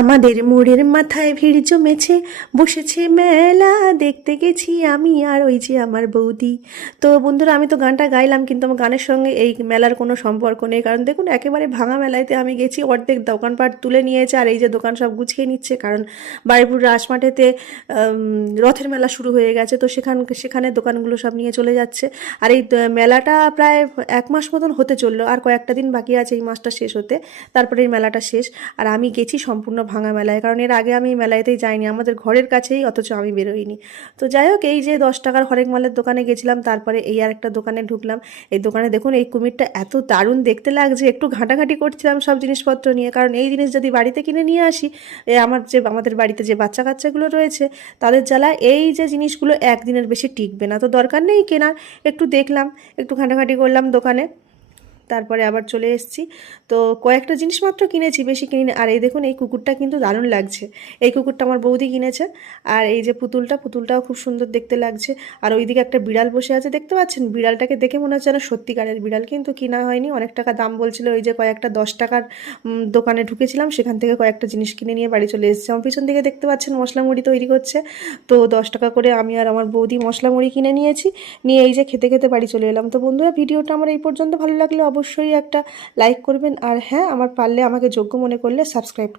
আমাদের মোড়ের মাথায় ভিড় জমেছে, বসেছে মেলা, দেখতে গেছি আমি আর ওই যে আমার বৌদি। তো বন্ধুরা, আমি তো গানটা গাইলাম, কিন্তু আমার গানের সঙ্গে এই মেলার কোনো সম্পর্ক নেই। কারণ দেখুন, একেবারে ভাঙা মেলাতে আমি গেছি, অর্ধেক দোকানপাট তুলে নিয়েছে আর এই যে দোকান সব গুছিয়ে নিচ্ছে। কারণ বারুইপুর রাসমাঠেতে রথের মেলা শুরু হয়ে গেছে, তো সেখানে দোকানগুলো সব নিয়ে চলে যাচ্ছে। আর এই মেলাটা প্রায় 1 মাস মতন হতে চললো, আর কয়েকটা দিন বাকি আছে এই মাসটা শেষ হতে, তারপরে এই মেলাটা শেষ। আর আমি গেছি সম্পূর্ণ ভাঙা মেলায়, কারণ এর আগে আমি এই মেলাতেই যাইনি, আমাদের ঘরের কাছেই, অথচ আমি বেরোইনি। তো যাই হোক, এই যে 10 টাকার হরেক মালের দোকানে গেছিলাম, তারপরে এই আর একটা দোকানে ঢুকলাম। এই দোকানে দেখুন, এই কুমিরটা এত দারুণ দেখতে লাগছে, একটু ঘাঁটাঘাঁটি করছিলাম সব জিনিসপত্র নিয়ে, কারণ এই জিনিস যদি বাড়িতে কিনে নিয়ে আসি, আমাদের বাড়িতে যে বাচ্চা কাচ্চাগুলো রয়েছে, তাদের জ্বালা এই যে জিনিসগুলো একদিনের বেশি টিকবে না, তো দরকার নেই কেনার। একটু দেখলাম, একটু ঘাঁটাঘাঁটি করলাম দোকানে, তারপরে আবার চলে এসেছি। তো কয়েকটা জিনিস মাত্র কিনেছি, বেশি কিনিনি। আর এই দেখুন, এই কুকুরটা কিন্তু দারুণ লাগছে। এই কুকুরটা আমার বৌদি কিনেছে। আর এই যে পুতুলটাও খুব সুন্দর দেখতে লাগছে। আর ওইদিকে একটা বিড়াল বসে আছে, দেখতে পাচ্ছেন? বিড়ালটাকে দেখে মনে হচ্ছে যেন সত্যিকারের বিড়াল, কিন্তু কিনা হয়নি, অনেক টাকা দাম বলছিল। ওই যে কয়েকটা 10 টাকার দোকানে ঢুকেছিলাম, সেখান থেকে কয়েকটা জিনিস কিনে নিয়ে বাড়ি চলে এসেছি। আমার পিছন দিকে দেখতে পাচ্ছেন মশলা মুড়ি তৈরি করছে। তো 10 টাকা করে আমি আর আমার বৌদি মশলা মুড়ি কিনে নিয়েছি, নিয়ে এই যে খেতে খেতে বাড়ি চলে এলাম। তো বন্ধুরা, ভিডিওটা আমার এই পর্যন্ত ভালো লাগলে অবশ্যই একটা লাইক করবেন, আর হ্যাঁ, আমার পারলে, আমাকে যোগ্য মনে করলে সাবস্ক্রাইব